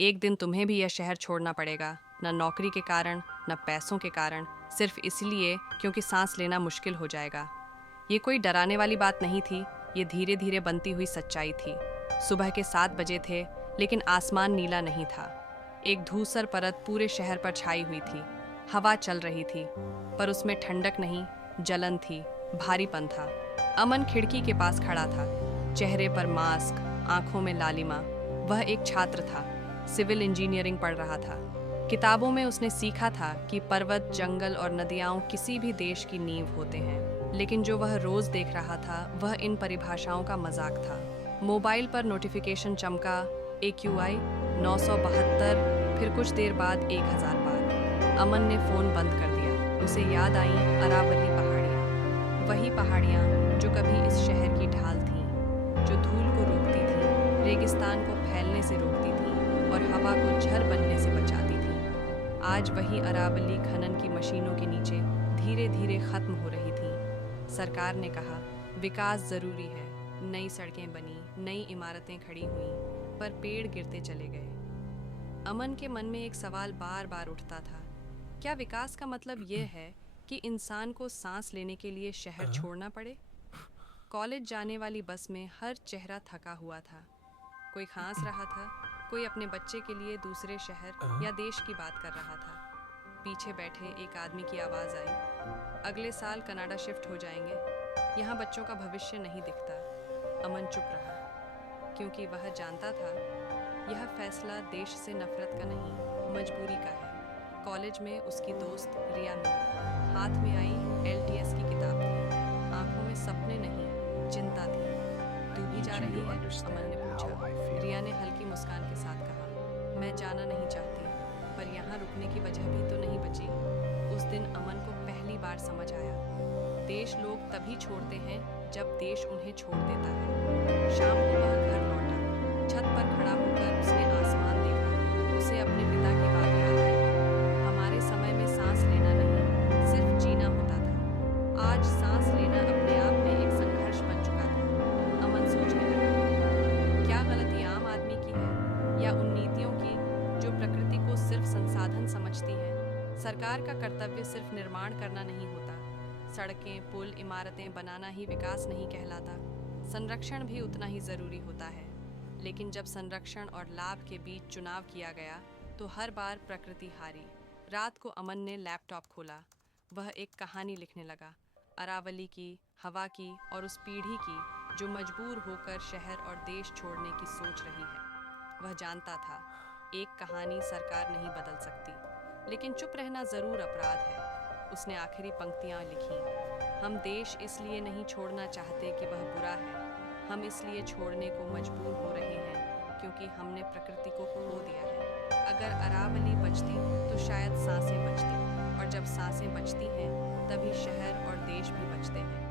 एक दिन तुम्हें भी यह शहर छोड़ना पड़ेगा, न नौकरी के कारण, न पैसों के कारण, सिर्फ इसलिए क्योंकि सांस लेना मुश्किल हो जाएगा। ये कोई डराने वाली बात नहीं थी, ये धीरे धीरे बनती हुई सच्चाई थी। सुबह के 7 बजे थे, लेकिन आसमान नीला नहीं था। एक धूसर परत पूरे शहर पर छाई हुई थी। हवा चल रही थी, पर उसमें ठंडक नहीं, जलन थी, भारीपन था। अमन खिड़की के पास खड़ा था, चेहरे पर मास्क, आंखों में लालिमा। वह एक छात्र था, सिविल इंजीनियरिंग पढ़ रहा था। किताबों में उसने सीखा था कि पर्वत, जंगल और नदियाँ किसी भी देश की नींव होते हैं, लेकिन जो वह रोज देख रहा था वह इन परिभाषाओं का मजाक था। मोबाइल पर नोटिफिकेशन चमका, AQI 972, फिर कुछ देर बाद 1000 बार। अमन ने फोन बंद कर दिया। उसे याद आई अरावली पहाड़ियाँ, वही पहाड़ियाँ जो कभी इस शहर की ढाल थीं, जो धूल को रोकती थीं, रेगिस्तान को फैलने से रोकती थीं और हवा को झर बनने से बचाती थीं। आज वही अरावली खनन की मशीनों के नीचे धीरे धीरे खत्म हो रही थी। सरकार ने कहा विकास जरूरी है, नई सड़कें बनी, नई इमारतें खड़ी हुईं, पर पेड़ गिरते चले गए। अमन के मन में एक सवाल बार बार उठता था, क्या विकास का मतलब यह है कि इंसान को सांस लेने के लिए शहर छोड़ना पड़े? कॉलेज जाने वाली बस में हर चेहरा थका हुआ था। कोई खांस रहा था, कोई अपने बच्चे के लिए दूसरे शहर या देश की बात कर रहा था। पीछे बैठे एक आदमी की आवाज़ आई, अगले साल कनाडा शिफ्ट हो जाएंगे, यहाँ बच्चों का भविष्य नहीं दिखता। अमन चुप रहा, क्योंकि वह जानता था यह फैसला देश से नफरत का नहीं, मजबूरी का है। कॉलेज में उसकी दोस्त रिया मिली। हाथ में आई LTS की किताब थी, आंखों में सपने नहीं, चिंता थी। तू भी जा रही है? अमन ने पूछा। रिया ने हल्की मुस्कान के साथ कहा, मैं जाना नहीं चाहती, पर यहाँ रुकने की वजह भी तो नहीं बची। उस दिन अमन को पहली बार समझ आया, देश लोग तभी छोड़ते हैं जब देश उन्हें छोड़ देता है। शाम को वह घर लौटा। छत पर खड़ा होकर उसने आसमान देखा। उसे अपने पिता की बात याद आई, हमारे समय में सांस लेना नहीं, सिर्फ जीना होता था। आज सांस लेना अपने आप में एक संघर्ष बन चुका था। अमन सोचने लगा, क्या गलती आम आदमी की है या उन नीतियों की जो प्रकृति को सिर्फ संसाधन समझती हैं? सरकार का कर्तव्य सिर्फ निर्माण करना नहीं होता, सड़कें, पुल, इमारतें बनाना ही विकास नहीं कहलाता। संरक्षण भी उतना ही जरूरी होता है। लेकिन जब संरक्षण और लाभ के बीच चुनाव किया गया तो हर बार प्रकृति हारी। रात को अमन ने लैपटॉप खोला। वह एक कहानी लिखने लगा, अरावली की, हवा की और उस पीढ़ी की जो मजबूर होकर शहर और देश छोड़ने की सोच रही है। वह जानता था एक कहानी सरकार नहीं बदल सकती, लेकिन चुप रहना जरूर अपराध है। उसने आखिरी पंक्तियां लिखी, हम देश इसलिए नहीं छोड़ना चाहते कि वह बुरा है, हम इसलिए छोड़ने को मजबूर हो रहे हैं क्योंकि हमने प्रकृति को खो दिया है। अगर अरावली बचती तो शायद सांसें बचती, और जब सांसें बचती हैं तभी शहर और देश भी बचते हैं।